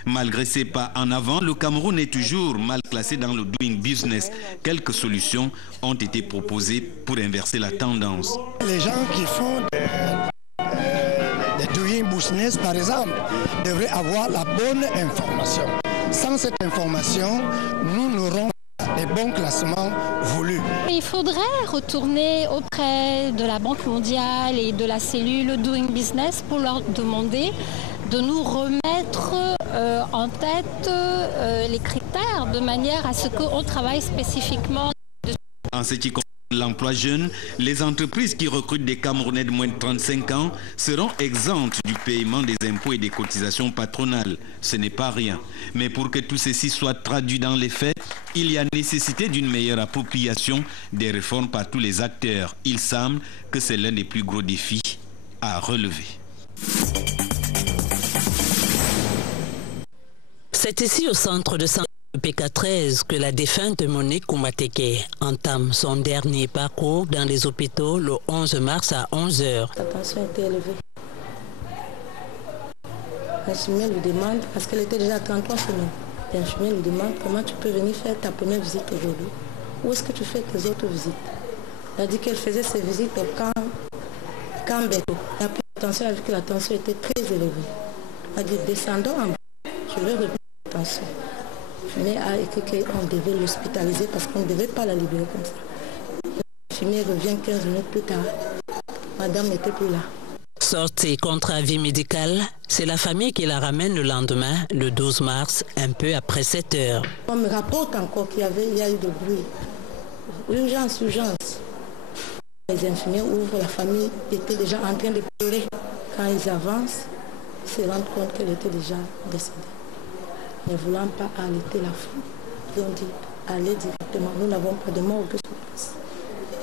Malgré ces pas en avant, le Cameroun est toujours mal classé dans le doing business. Quelques solutions ont été proposées pour inverser la tendance. Les gens qui font des doing business, par exemple, devraient avoir la bonne information. Sans cette information, nous n'aurons des bons classements voulus. Il faudrait retourner auprès de la Banque mondiale et de la cellule Doing Business pour leur demander de nous remettre en tête les critères de manière à ce qu'on travaille spécifiquement. En ce qui concerne l'emploi jeune, les entreprises qui recrutent des Camerounais de moins de 35 ans seront exemptes du paiement des impôts et des cotisations patronales. Ce n'est pas rien. Mais pour que tout ceci soit traduit dans les faits, il y a nécessité d'une meilleure appropriation des réformes par tous les acteurs. Il semble que c'est l'un des plus gros défis à relever. C'est ici au centre de santé PK13 que la défunte Monique Koumateke entame son dernier parcours dans les hôpitaux le 11 mars à 11h. La tension était élevée. L'infirmière lui demande, parce qu'elle était déjà à 33 semaines, l'infirmière lui demande comment tu peux venir faire ta première visite aujourd'hui. Où est-ce que tu fais tes autres visites? Elle a dit qu'elle faisait ses visites au camp Beto. Elle a pris attention, elle a vu que la tension était très élevée. Elle a dit descendons en bas, je vais reprendre la tension. L'infirmière a écrit qu'on devait l'hospitaliser parce qu'on ne devait pas la libérer comme ça. L'infirmière revient 15 minutes plus tard. Madame n'était plus là. Sortie contre avis médical, c'est la famille qui la ramène le lendemain, le 12 mars, un peu après 7 heures. On me rapporte encore qu'il y a eu de bruit. Urgence, urgence. Les infirmières ouvrent, la famille était déjà en train de pleurer. Quand ils avancent, ils se rendent compte qu'elle était déjà décédée. Ne voulant pas arrêter la femme, ils ont dit allez directement. Nous n'avons pas de morgue sur place.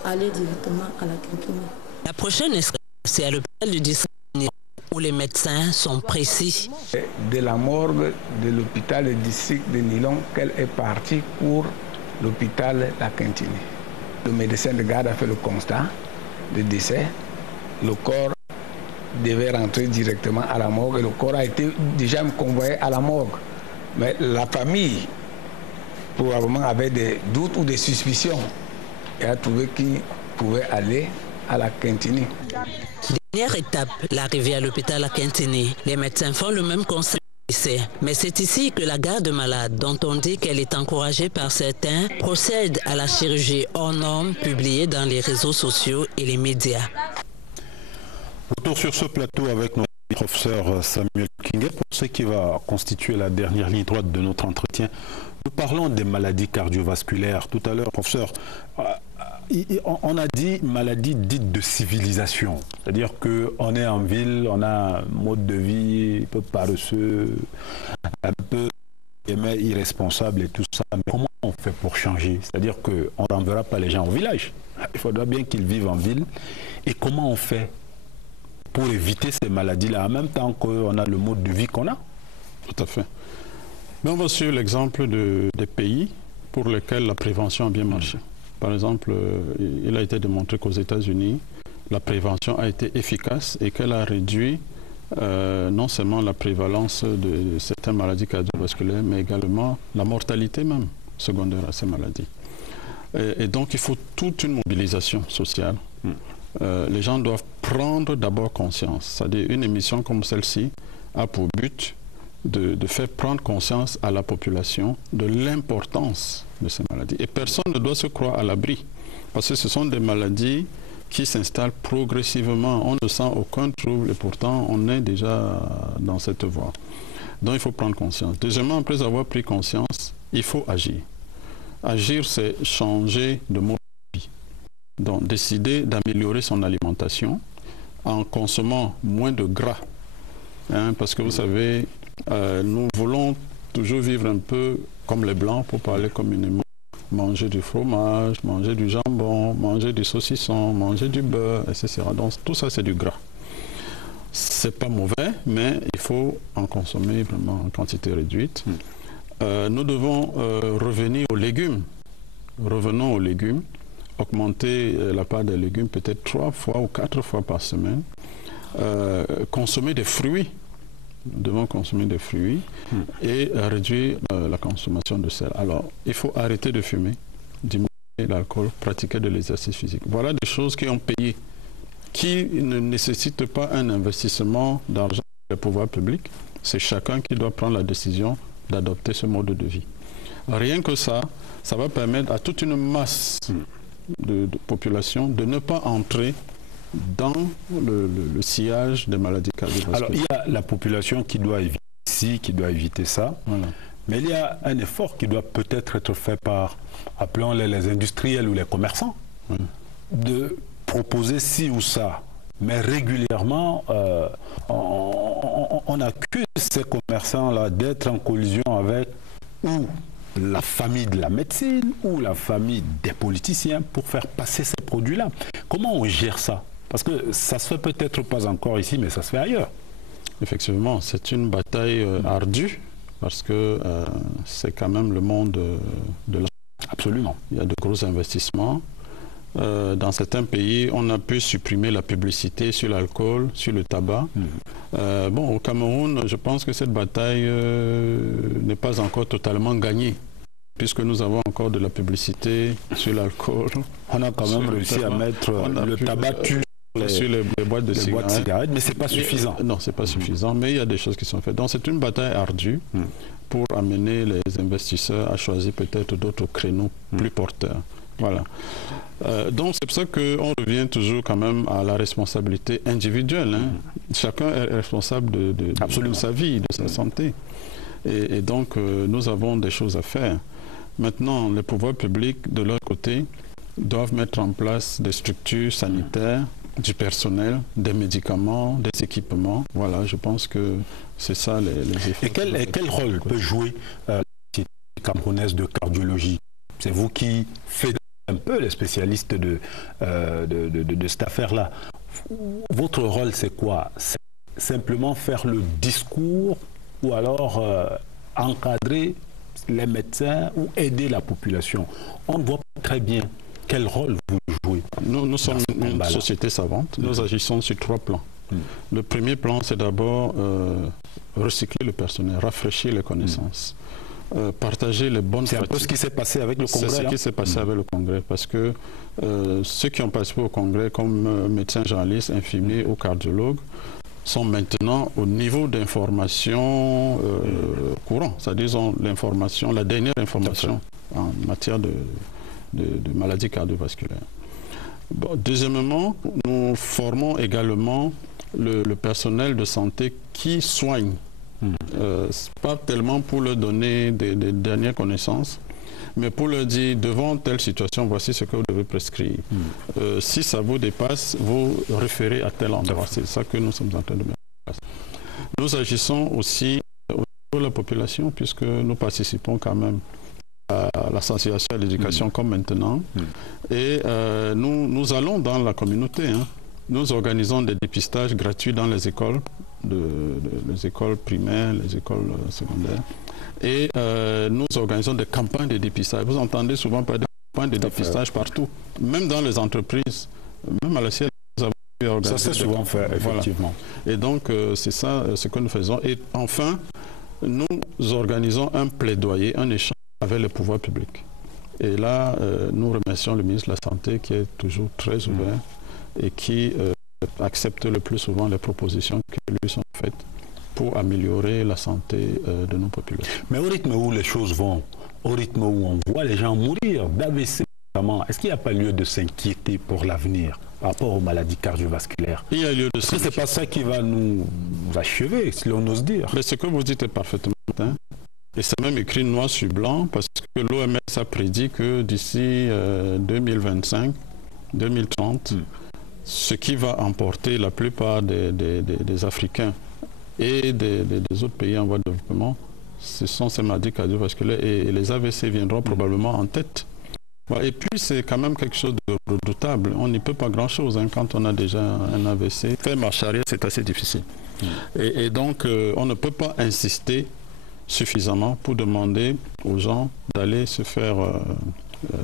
Allez directement à la quinquennée. La prochaine escale, c'est à l'hôpital du district où les médecins sont précis. De la morgue de l'hôpital du district de Nilon qu'elle est partie pour l'hôpital La Quintinée. Le médecin de garde a fait le constat de décès. Le corps devait rentrer directement à la morgue et le corps a été déjà convoyé à la morgue. Mais la famille probablement avait des doutes ou des suspicions et a trouvé qu'il pouvait aller à la Quintini. Dernière étape, l'arrivée à l'hôpital à Quintini. Les médecins font le même constat. Mais c'est ici que la garde malade, dont on dit qu'elle est encouragée par certains, procède à la chirurgie hors norme publiée dans les réseaux sociaux et les médias. Retour sur ce plateau avec notre professeur Samuel Kinguel pour ce qui va constituer la dernière ligne droite de notre entretien. Nous parlons des maladies cardiovasculaires. Tout à l'heure, professeur, on a dit maladie dite de civilisation. C'est-à-dire qu'on est en ville, on a un mode de vie un peu paresseux, un peu irresponsable et tout ça. Mais comment on fait pour changer? C'est-à-dire qu'on n'enverra pas les gens au village. Il faudra bien qu'ils vivent en ville. Et comment on fait pour éviter ces maladies-là en même temps qu'on a le mode de vie qu'on a? Tout à fait. Mais on va suivre l'exemple des pays pour lesquels la prévention a bien marché. Par exemple, il a été démontré qu'aux États-Unis, la prévention a été efficace et qu'elle a réduit non seulement la prévalence de certaines maladies cardiovasculaires, mais également la mortalité même secondaire à ces maladies. Et donc, il faut toute une mobilisation sociale. Les gens doivent prendre d'abord conscience. C'est-à-dire, une émission comme celle-ci a pour but de faire prendre conscience à la population de l'importance de ces maladies. Et personne ne doit se croire à l'abri, parce que ce sont des maladies qui s'installent progressivement. On ne sent aucun trouble et pourtant on est déjà dans cette voie. Donc il faut prendre conscience. Deuxièmement, après avoir pris conscience, il faut agir. Agir, c'est changer de mode de vie. Donc décider d'améliorer son alimentation en consommant moins de gras. Parce que vous savez, nous voulons toujours vivre un peu comme les Blancs, pour parler communément. Manger du fromage, manger du jambon, manger du saucisson, manger du beurre, etc. Donc tout ça, c'est du gras. C'est pas mauvais, mais il faut en consommer vraiment en quantité réduite. Nous devons revenir aux légumes. Revenons aux légumes. Augmenter la part des légumes peut-être 3 fois ou 4 fois par semaine. Consommer des fruits. Nous devons consommer des fruits et réduire la consommation de sel. Alors, il faut arrêter de fumer, diminuer l'alcool, pratiquer de l'exercice physique. Voilà des choses qui ont payé, qui ne nécessitent pas un investissement d'argent des pouvoirs publics. C'est chacun qui doit prendre la décision d'adopter ce mode de vie. Rien que ça, ça va permettre à toute une masse de population de ne pas entrer dans le sillage des maladies cardiovasculaires. Alors, il y a la population qui doit éviter ci, qui doit éviter ça, mais il y a un effort qui doit peut-être être fait par, appelons-les les industriels ou les commerçants, de proposer ci ou ça. Mais régulièrement, on accuse ces commerçants-là d'être en collision avec ou la famille de la médecine ou la famille des politiciens pour faire passer ces produits-là. Comment on gère ça? Parce que ça se fait peut-être pas encore ici, mais ça se fait ailleurs. Effectivement, c'est une bataille ardue, parce que c'est quand même le monde de la... Absolument. Il y a de gros investissements. Dans certains pays, on a pu supprimer la publicité sur l'alcool, sur le tabac. Bon, au Cameroun, je pense que cette bataille n'est pas encore totalement gagnée, puisque nous avons encore de la publicité sur l'alcool. On a quand même réussi à mettre le tabac sur les boîtes de cigarettes, mais ce n'est pas suffisant. Non, ce n'est pas suffisant, mais il y a des choses qui sont faites. Donc c'est une bataille ardue pour amener les investisseurs à choisir peut-être d'autres créneaux plus porteurs. Voilà. Donc c'est pour ça qu'on revient toujours quand même à la responsabilité individuelle. Chacun est responsable de sa vie, de sa santé. Et donc nous avons des choses à faire. Maintenant, les pouvoirs publics, de leur côté, doivent mettre en place des structures sanitaires, du personnel, des médicaments, des équipements. Voilà, je pense que c'est ça les efforts. Et quel rôle peut jouer la Société camerounaise de cardiologie? C'est vous qui faites un peu les spécialistes de cette affaire-là. Votre rôle, c'est quoi? C'est simplement faire le discours ou alors encadrer les médecins ou aider la population? On ne voit pas très bien quel rôle vous jouez. Nous sommes une société savante. Nous agissons sur 3 plans. Le premier plan, c'est d'abord recycler le personnel, rafraîchir les connaissances. partager les bonnes pratiques. C'est un peu ce qui s'est passé avec le Congrès. C'est ce qui s'est passé avec le Congrès, parce que ceux qui ont participé au Congrès, comme médecins journalistes, infirmiers ou cardiologues, sont maintenant au niveau d'information courant, c'est-à-dire l'information, la dernière information en matière de maladies cardiovasculaires. Bon, deuxièmement, nous formons également le personnel de santé qui soigne. Pas tellement pour leur donner des dernières connaissances, mais pour leur dire, devant telle situation, voici ce que vous devez prescrire. Si ça vous dépasse, vous référez à tel endroit. C'est ça que nous sommes en train de mettre en place. Nous agissons aussi au niveau de la population, puisque nous participons quand même à la sensibilisation et à l'éducation comme maintenant. Et nous allons dans la communauté. Nous organisons des dépistages gratuits dans les écoles, les écoles primaires, les écoles secondaires. Et nous organisons des campagnes de dépistage. Vous entendez souvent parler de campagnes de dépistage partout, même dans les entreprises, même à la CIL. Ça c'est souvent fait, effectivement. Voilà. Et donc, c'est ça ce que nous faisons. Et enfin, nous organisons un plaidoyer, un échange avec le pouvoir public. Et là, nous remercions le ministre de la Santé qui est toujours très ouvert et qui accepte le plus souvent les propositions qui lui sont faites pour améliorer la santé de nos populations. Mais au rythme où les choses vont, au rythme où on voit les gens mourir d'AVC, est-ce qu'il n'y a pas lieu de s'inquiéter pour l'avenir par rapport aux maladies cardiovasculaires? Il y a lieu de s'inquiéter. C'est pas ça qui va nous achever, si l'on ose dire. Mais ce que vous dites est parfaitement important. Et c'est même écrit noir sur blanc parce que l'OMS a prédit que d'ici 2025, 2030, ce qui va emporter la plupart des Africains et des autres pays en voie de développement, ce sont ces maladies cardiovasculaires et les AVC viendront probablement en tête. Et puis c'est quand même quelque chose de redoutable. On n'y peut pas grand-chose quand on a déjà un AVC. Faire marche arrière, c'est assez difficile. Et donc on ne peut pas insister suffisamment pour demander aux gens d'aller se faire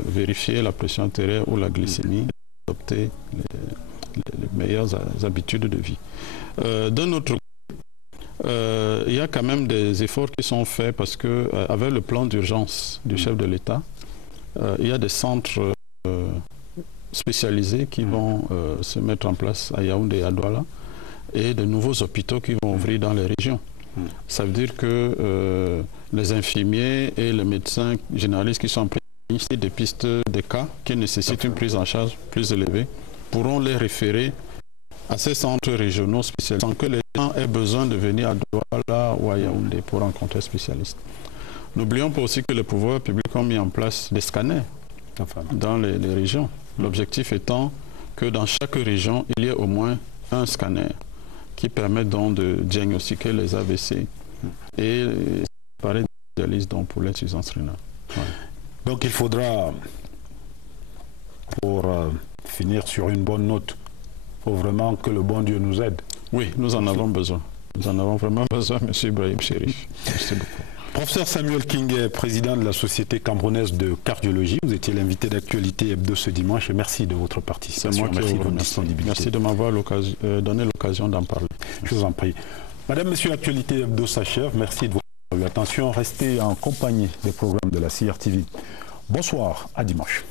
vérifier la pression artérielle ou la glycémie, adopter les meilleures habitudes de vie. D'un autre côté, il y a quand même des efforts qui sont faits parce que avec le plan d'urgence du chef de l'État, il y a des centres spécialisés qui vont se mettre en place à Yaoundé et à Douala et de nouveaux hôpitaux qui vont ouvrir dans les régions. Ça veut dire que les infirmiers et les médecins généralistes qui sont en prévention des pistes des cas qui nécessitent une prise en charge plus élevée pourront les référer à ces centres régionaux spécialisés sans que les gens aient besoin de venir à Douala ou à Yaoundé pour rencontrer un spécialiste. N'oublions pas aussi que les pouvoirs publics ont mis en place des scanners dans les régions. L'objectif étant que dans chaque région, il y ait au moins un scanner qui permet donc de diagnostiquer les AVC et préparer des dialyses pour l'insuffisance rénale. Donc il faudra, pour finir sur une bonne note, il faut vraiment que le bon Dieu nous aide. Oui, nous en avons besoin. Nous en avons vraiment besoin, M. Ibrahim Chérif. Merci beaucoup. Professeur Samuel Kingué, président de la Société camerounaise de cardiologie, vous étiez l'invité d'Actualité Hebdo ce dimanche et merci de votre participation. C'est moi qui merci vous de votre remercie. disponibilité. Merci de m'avoir donné l'occasion d'en parler. Je vous en prie. Madame, Monsieur, Actualité Hebdo s'achève. Merci de votre attention. Restez en compagnie des programmes de la CRTV. Bonsoir, à dimanche.